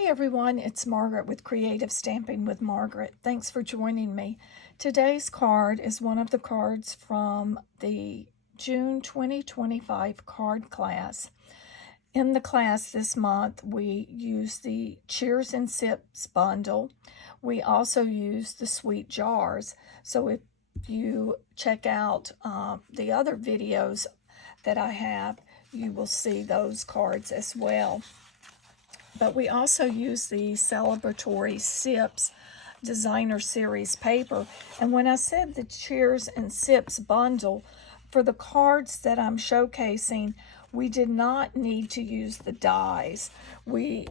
Hi everyone, it's Margaret with Creative Stamping with Margaret. Thanks for joining me. Today's card is one of the cards from the June 2025 card class. In the class this month, we use the Cheers and Sips bundle. We also use the sweet jars. So if you check out the other videos that I have, you will see those cards as well. But we also use the Celebratory Sips Designer Series paper. And when I said the Cheers and Sips bundle, for the cards that I'm showcasing, we did not need to use the dies. We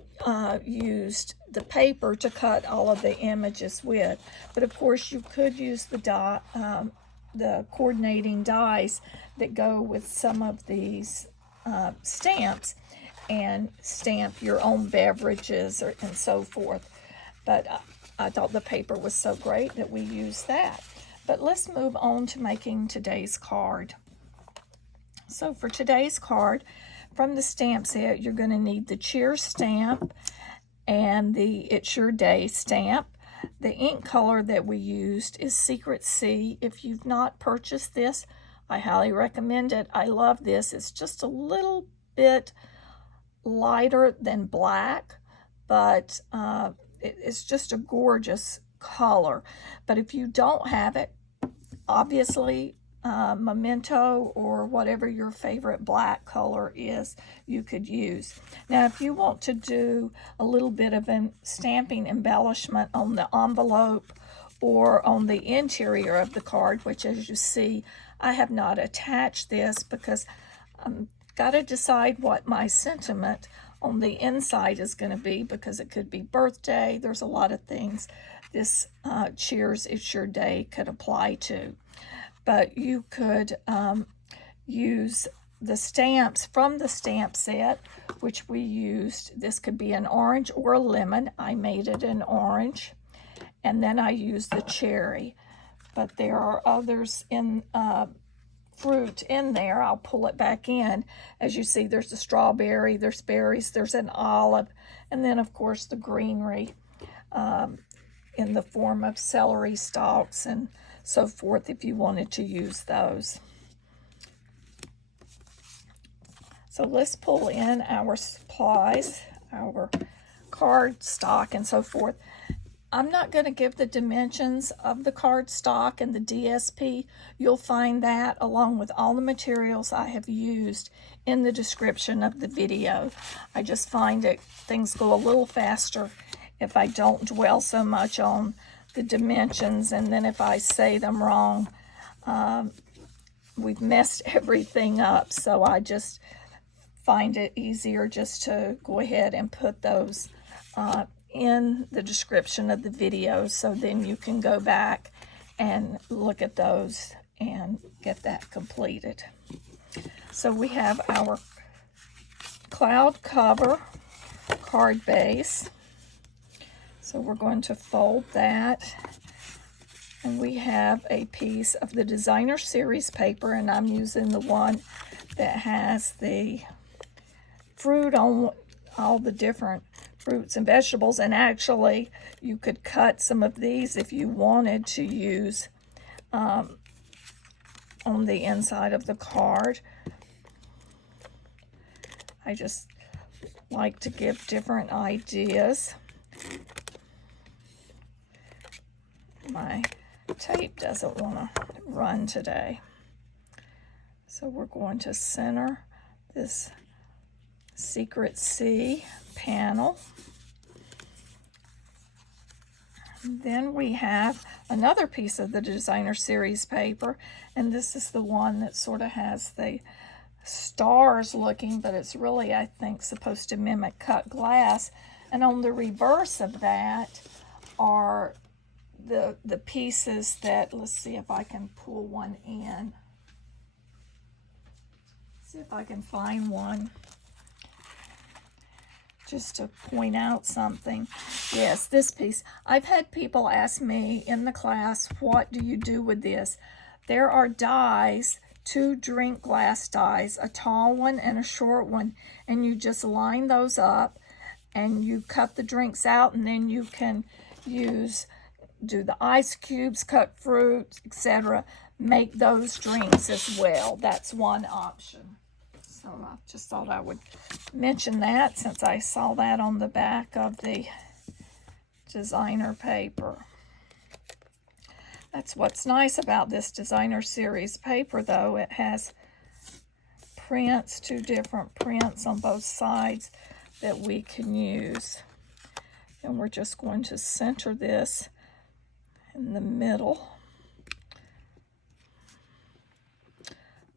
used the paper to cut all of the images with. But of course, you could use the coordinating dies that go with some of these stamps and stamp your own beverages and so forth. But I thought the paper was so great that we used that. But let's move on to making today's card. So for today's card, from the stamp set, you're going to need the Cheers stamp and the It's Your Day stamp. The ink color that we used is Secret Sea. If you've not purchased this, I highly recommend it. I love this. It's just a little bit lighter than black, but it's just a gorgeous color. But if you don't have it, obviously Memento or whatever your favorite black color is, you could use. Now if you want to do a little bit of stamping embellishment on the envelope or on the interior of the card, which as you see, I have not attached this because got to decide what my sentiment on the inside is going to be, because it could be birthday. There's a lot of things this Cheers It's Your Day could apply to. But you could use the stamps from the stamp set, which we used. This could be an orange or a lemon. I made it an orange. And then I used the cherry. But there are others in fruit in there. I'll pull it back in. As you see, there's a strawberry, there's berries, there's an olive, and then of course the greenery in the form of celery stalks and so forth if you wanted to use those. So let's pull in our supplies, our card stock and so forth. I'm not going to give the dimensions of the cardstock and the DSP. You'll find that along with all the materials I have used in the description of the video. I just find that things go a little faster if I don't dwell so much on the dimensions, and then if I say them wrong, we've messed everything up. So I just find it easier just to go ahead and put those in the description of the video, so then you can go back and look at those and get that completed. So we have our cloud cover card base. So we're going to fold that, and we have a piece of the Designer Series paper, and I'm using the one that has the fruit on all the different fruits and vegetables. And actually you could cut some of these if you wanted to use on the inside of the card. I just like to give different ideas. My tape doesn't want to run today, so we're going to center this Secret Sea panel. Then we have another piece of the Designer Series paper, and this is the one that sort of has the stars looking, but it's really, I think, supposed to mimic cut glass. And on the reverse of that are the pieces that, let's see if I can pull one in. See if I can find one just to point out something. Yes, this piece. I've had people ask me in the class, what do you do with this? There are dies, 2 drink glass dies, a tall one and a short one, and you just line those up and you cut the drinks out, and then you can do the ice cubes, cut fruit, etc. Make those drinks as well. That's one option. So I just thought I would mention that since I saw that on the back of the designer paper. That's what's nice about this designer series paper, though. It has prints, 2 different prints on both sides that we can use. And we're just going to center this in the middle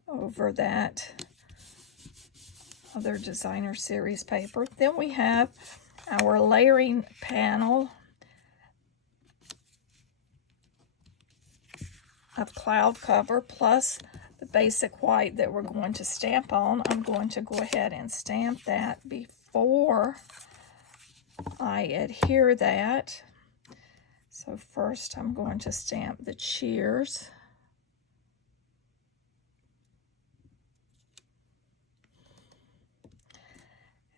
over that other designer series paper. Then we have our layering panel of cloud cover plus the basic white that we're going to stamp on. I'm going to go ahead and stamp that before I adhere that. So first I'm going to stamp the cheers.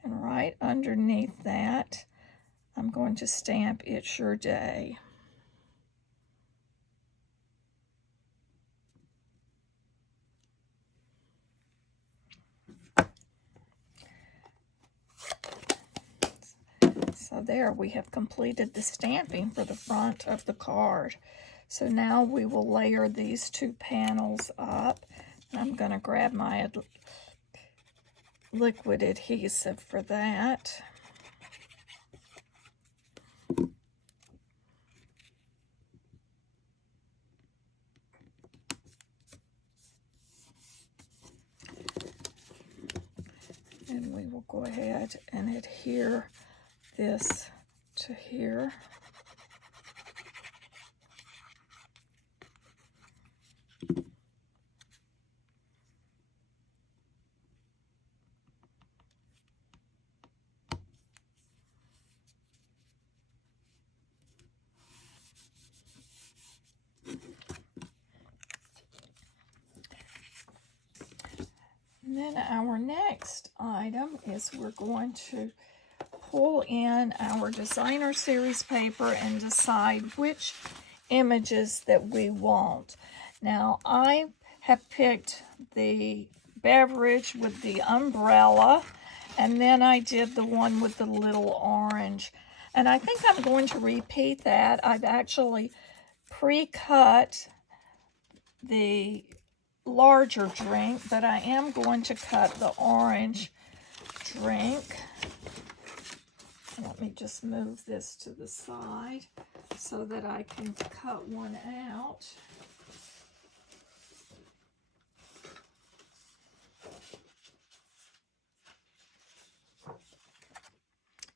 And right underneath that, I'm going to stamp It's Your Day. So there, we have completed the stamping for the front of the card. So now we will layer these 2 panels up. I'm going to grab my liquid adhesive for that. And we will go ahead and adhere this to here. And then our next item is we're going to pull in our designer series paper and decide which images that we want. Now I have picked the beverage with the umbrella, and then I did the one with the little orange. And I think I'm going to repeat that. I've actually pre-cut the larger drink, but I am going to cut the orange drink. Let me just move this to the side so that I can cut one out.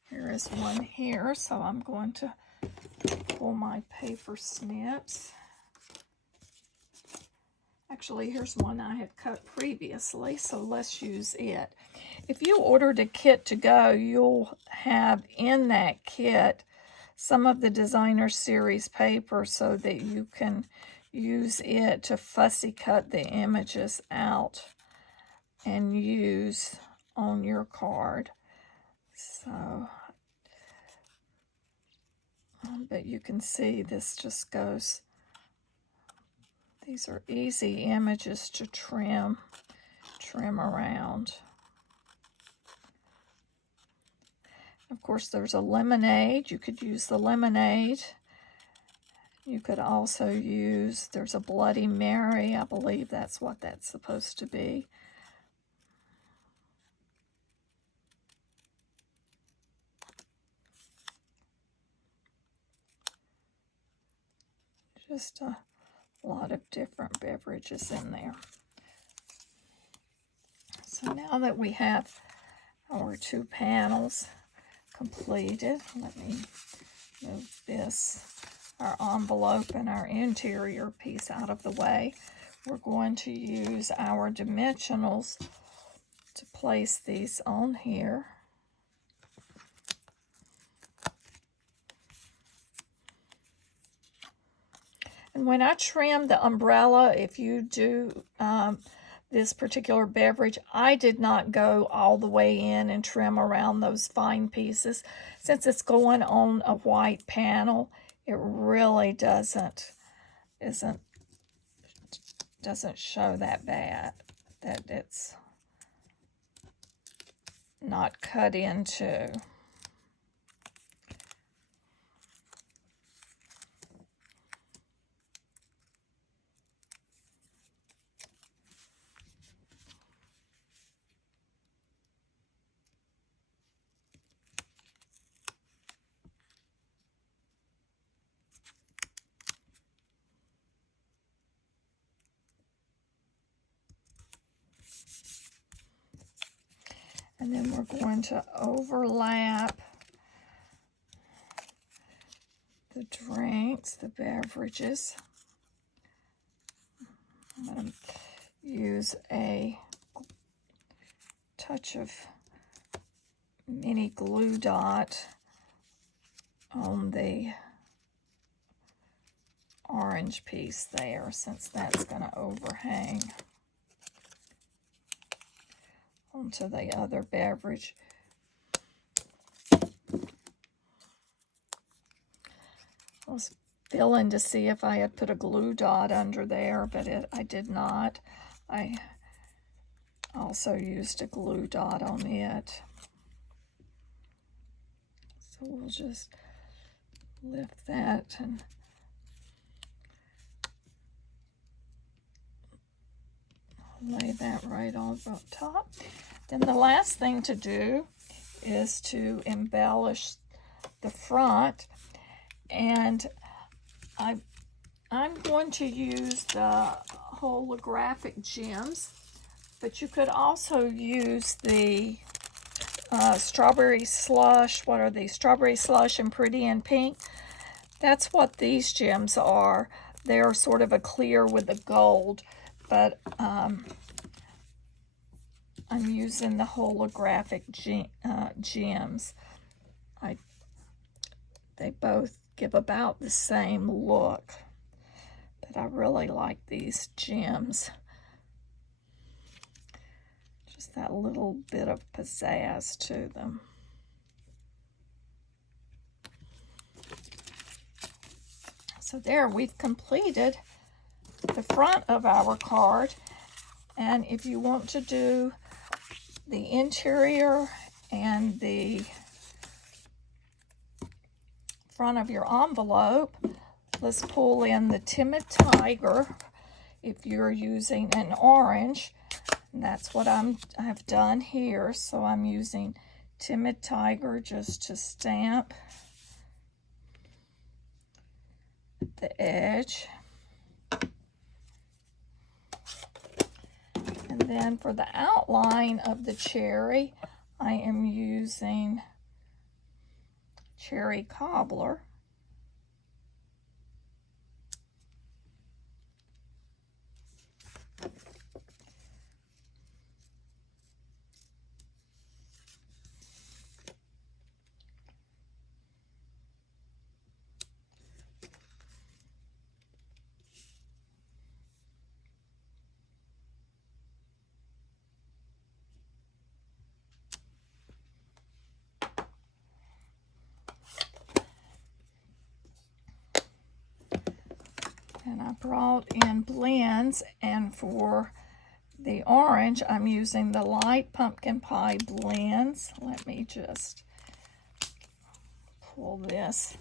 Here is one here, so I'm going to pull my paper snips. Actually, here's one I had cut previously, so let's use it. If you ordered a kit to go, you'll have in that kit some of the designer series paper so that you can use it to fussy cut the images out and use on your card. So, but you can see this just goes. These are easy images to trim around. Of course, there's a lemonade. You could use the lemonade. You could also use, there's a Bloody Mary. I believe that's what that's supposed to be. Just a lot of different beverages in there. So now that we have our 2 panels completed, let me move this, our envelope and our interior piece out of the way. We're going to use our dimensionals to place these on here. And when I trim the umbrella, if you do this particular beverage. I did not go all the way in and trim around those fine pieces. Since it's going on a white panel, it really doesn't show that bad, that it's not cut into. And then we're going to overlap the drinks, the beverages. I'm going to use a touch of mini glue dot on the orange piece there, since that's going to overhang onto the other beverage. I was feeling to see if I had put a glue dot under there, but I did not. I also used a glue dot on it. So we'll just lift that and lay that right on the top. Then the last thing to do is to embellish the front, and I'm going to use the holographic gems, but you could also use the strawberry slush. What are these? Strawberry slush and Pretty in Pink. That's what these gems are. They're sort of a clear with a gold, but I'm using the holographic gems. They both give about the same look, but I really like these gems. Just that little bit of pizzazz to them. So there, we've completed the front of our card. And if you want to do the interior and the front of your envelope, let's pull in the Timid Tiger if you're using an orange. And that's what I've done here. So I'm using Timid Tiger just to stamp the edge. And then for the outline of the cherry, I am using Cherry Cobbler. And I brought in blends, and for the orange, I'm using the light pumpkin pie blends. Let me just pull this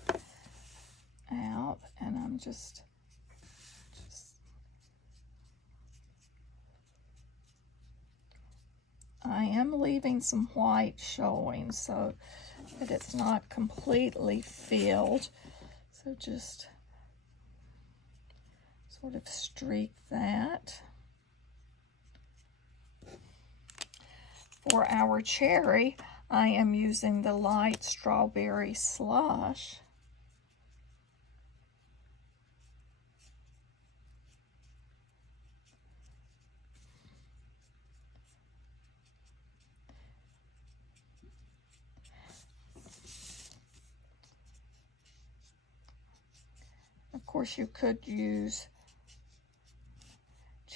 out, and I'm just I am leaving some white showing so that it's not completely filled. So just sort of streak that. For our cherry, I am using the light strawberry slush. Of course, you could use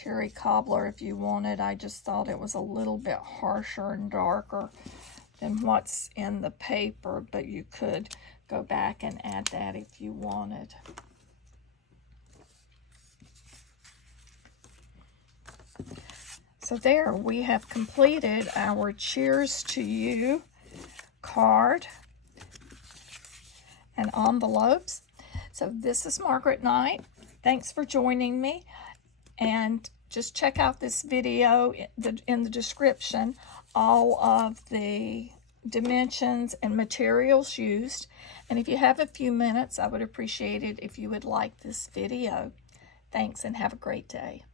Terry Cobbler if you wanted. I just thought it was a little bit harsher and darker than what's in the paper, but you could go back and add that if you wanted. So there, we have completed our Cheers to You card and envelopes. So this is Margaret Knight. Thanks for joining me, and just check out this video in the description, all of the dimensions and materials used. And if you have a few minutes, I would appreciate it if you would like this video. Thanks, and have a great day.